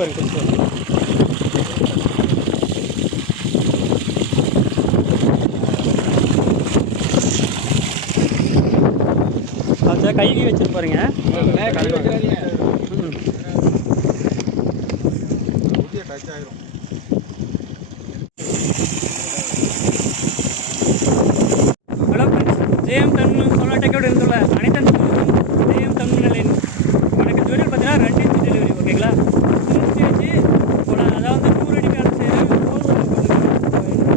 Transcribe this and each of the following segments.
பாருங்க பிடிச்சி பாருங்க அதான் போறீங்க வச்சுட்டு பாருங்க ம். ஹலோ ஃப்ரெண்ட்ஸ் ஜேஎம் தமிழ் சொல்லாட்டக்கோடு இருந்துள்ள அனைத்து அன்பர்களுக்கும் ஜேஎம் தமிழ் நிலையின் வணக்கம் ஜுவல் பார்த்தீங்கன்னா ரெண்டு இன்ச்சு டெலிவரி ஓகேங்களா ரெண்டு இன்ச்சு போனால் அதாவது நூறு அடி மேலே செய்கிற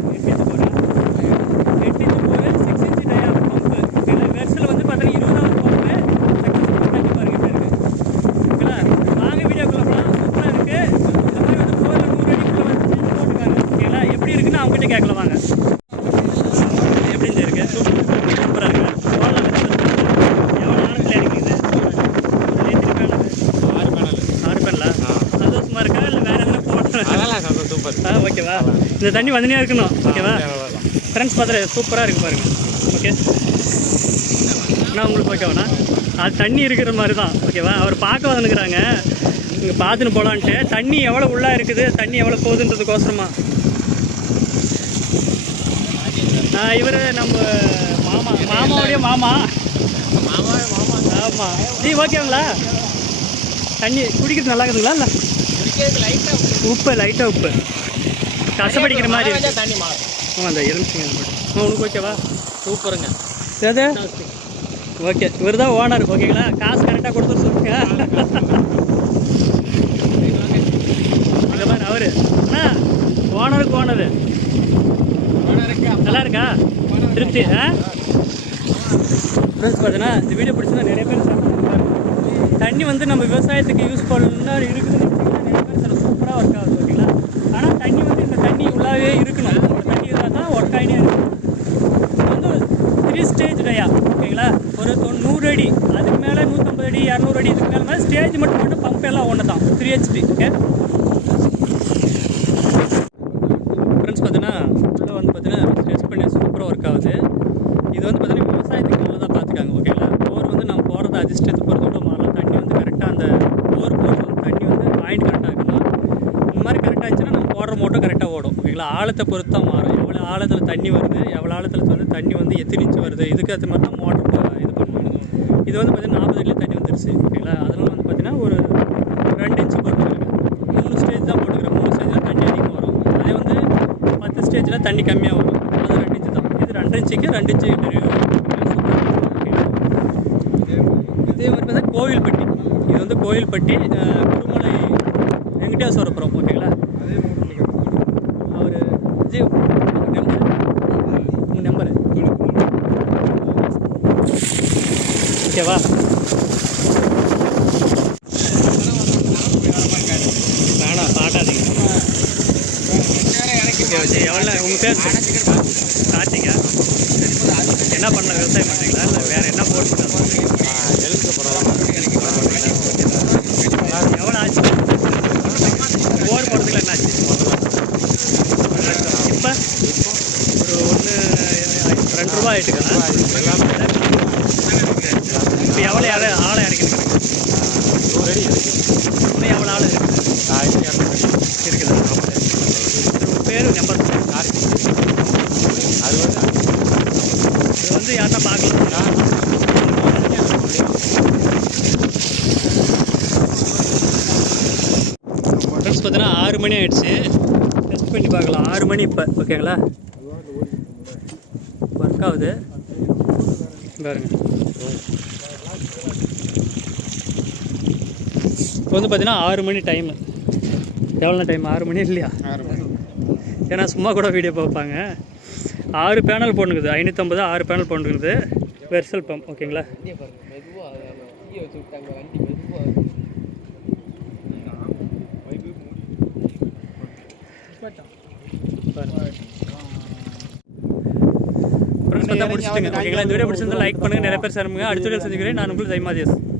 எட்டு இன்ச்சு போகிறேன் எட்டு இன்ச்சு போகிற சிக்ஸ் இன்ச்சு டயா பம்பு ஓகேங்களா வெர்ஸில் வந்து பார்த்தீங்கன்னா இருபதாவது பம்பு சக்ஸஸ்ஃபுல்லாக தண்ணி பாருங்க எப்படி இருக்குது ஓகேங்களா வாங்க வீடியோக்குள்ள போகலாம் சூப்பராக இருக்குது இந்த மாதிரி வந்து போரில் நூறு அடிக்குள்ளே வந்து போட்டுருக்காங்க ஓகேங்களா அவங்ககிட்ட கேட்கல வாங்க. எப்படி இருக்கு? சூப்பராக இருக்கு. எவ்வளோ நாளைக்கு அடிக்குது? ஆறு பேனல். ஆறு பேர்ல சந்தோஷமா இருக்கா? இல்லை வேற எதுனா சந்தோஷம் சூப்பர். ஆ ஓகேவா இந்த தண்ணி வந்துனே இருக்கணும். ஓகேவா ஃப்ரெண்ட்ஸ் பார்த்துட்டு சூப்பராக இருக்கு பாருங்க. ஓகே நான் உங்களுக்கு ஓகேவாண்ணா அது தண்ணி இருக்கிற மாதிரி தான் ஓகேவா அவர் பார்க்க வந்துக்கிறாங்க. இங்கே பார்த்துன்னு போகலான்ட்டு தண்ணி எவ்வளோ உள்ளே இருக்குது? தண்ணி எவ்வளோ போகுதுன்றதுக்கோசரமா. இவர் நம்ம மாமா மாமாவுடைய மாமா. மாமா மாமா ஆமாம் ஜி ஓகேங்களா தண்ணி குடிக்கிறது நல்லா இருக்குதுங்களா? இல்லை? உப்பு லைட்டாக உப்பு. கசப்படிக்கிற மாதிரி தண்ணி ஆமாம் அந்த மட்டும். உனக்கு ஓகேவா சூப்பருங்க. எது? ஓகே இவர் தான் ஓனர் ஓகேங்களா காசு கரெக்டாக கொடுத்து சொல்லுங்க. அவரு. அண்ணா ஓனருக்கு ஓனரு இருக்கா திருப்தி ஆ? ஃப்ரெண்ட்ஸ் பார்த்தீங்கன்னா இந்த வீடியோ பிடிச்சா நிறைய பேர் தண்ணி வந்து நம்ம விவசாயத்துக்கு யூஸ் பண்ணா இருக்குதுன்னு நிறைய பேர் சில சூப்பராக ஒர்க் ஆகுது ஓகேங்களா ஆனால் தண்ணி வந்து இந்த தண்ணி உள்ளாவே இருக்கணும். ஒரு தண்ணி இருந்தால் தான் ஒர்க் ஆகினே இருக்கும். வந்து த்ரீ ஸ்டேஜ் டயா ஓகேங்களா? ஒரு தொண்ணூறு அடி அதுக்கு மேலே நூற்றம்பது அடி இரநூறு அடி இதுக்கு மேலே ஸ்டேஜ் மட்டும் மட்டும் பம்ப் எல்லாம் ஒன்று தான் த்ரீ ஹெச்பி ஓகே ஃப்ரெண்ட்ஸ் பார்த்தீங்கன்னா உள்ளே வந்து பார்த்தீங்கன்னா டெஸ்ட் பண்ணி சூப்பராக ஒர்க் ஆகுது இது வந்து பார்த்தீங்கன்னா விவசாயத்துக்கு நல்லதாக பார்த்துக்காங்க ஓகேங்களா போர் வந்து நம்ம அதிர்ஷ்டத்தை பொறுத்தோட மாறலாம் தண்ணி வந்து கரெக்டாக அந்த போர் போகிறது தண்ணி வந்து பாயிண்ட் கரெக்டாக இருக்கணும் இந்த மாதிரி கரெக்டாக இருந்துச்சுன்னா நம்ம போடுற மோட்டம் கரெக்டாக ஓடும். ஓகேங்களா? ஆழத்தை பொறுத்து தான் மாறும். எவ்வளோ ஆழத்தில் தண்ணி வருது எவ்வளோ ஆழத்தில் வந்து தண்ணி வந்து எத்தனை இன்ச்சு வருது இதுக்கு அது மாதிரி தான் மோட்டர் இது பண்ணணும் இது வந்து பார்த்தீங்கன்னா நாற்பது அடியில் தண்ணி வந்துருச்சு ஓகேங்களா? அதெல்லாம் வந்து பார்த்தீங்கன்னா ஒரு ரெண்டு இன்ச்சு போட்டுருக்காங்க மூணு ஸ்டேஜ் தான் போட்டுக்கிறேன். மூணு ஸ்டேஜில் தண்ணி அதிகமாக வரும். அதே வந்து பத்து ஸ்டேஜில் தண்ணி கம்மியாக வரும். அது ரெண்டு இன்ச்சு தான். இது ரெண்டு இன்ச்சுக்கு ரெண்டு இன்ச்சு இதே மாதிரி பார்த்தா கோவில்பட்டி. இது வந்து கோவில்பட்டி குருமலை வெங்கடேஸ்வரபுரம் ஓகேங்களா? அவர் விஜய் நம்பர் உங்கள் நம்பரு ஓகேவா? வேணாம் பாட்டாதீங்க எவ்வளோ உங்கள் பேர் கார்த்திகா. சரி. என்ன பண்ணலாம்? விவசாயம் பண்ணுறீங்களா இல்லை வேறு என்ன பண்ணுறது எவ்வளோ ஆச்சு போர் போடுறதுக்கு என்ன ஆச்சு இப்போ ஒரு ஒன்று ரெண்டு ரூபா ஆயிட்டுக்கா இப்போ எவ்வளோ ஆளை ஆளை இறக்கிட்டு இன்னும் எவ்வளோ ஆள் இருக்குது இருக்குதா உங்கள் பேர் நம்பர் இது வந்து யார்கிட்ட பார்க்கலாம் பார்த்தீங்கன்னா ஆறு மணி ஆயிடுச்சு. டெஸ்ட் பண்ணி பார்க்கலாம். ஆறு மணி இப்போ. ஓகேங்களா ஒர்க் ஆகுது பாருங்க. இப்போ வந்து பார்த்தீங்கன்னா ஆறு மணி டைமு எவ்வளோ டைம் ஆறு மணி இல்லையா? ஏன்னா சும்மா கூட வீடியோ பார்ப்பாங்க. ஆறு பேனல் போட்டுக்குது ஐநூற்றம்பது ஆறு பேனல் போட்டுக்குது வெர்சல் பம்ப் ஓகேங்களா ஃப்ரெண்ட்ஸ் பார்த்தா முடிச்சுட்டுங்க. ஓகேங்களா? இந்த வீடியோ பிடிச்சிருந்தா லைக் பண்ணுங்கள் நிறைய பேர் சேருங்க அடுத்த வீடியோ செஞ்சுக்கிறேன் நான் உங்களுக்கு ஜெய்மாதேஸ் பாய்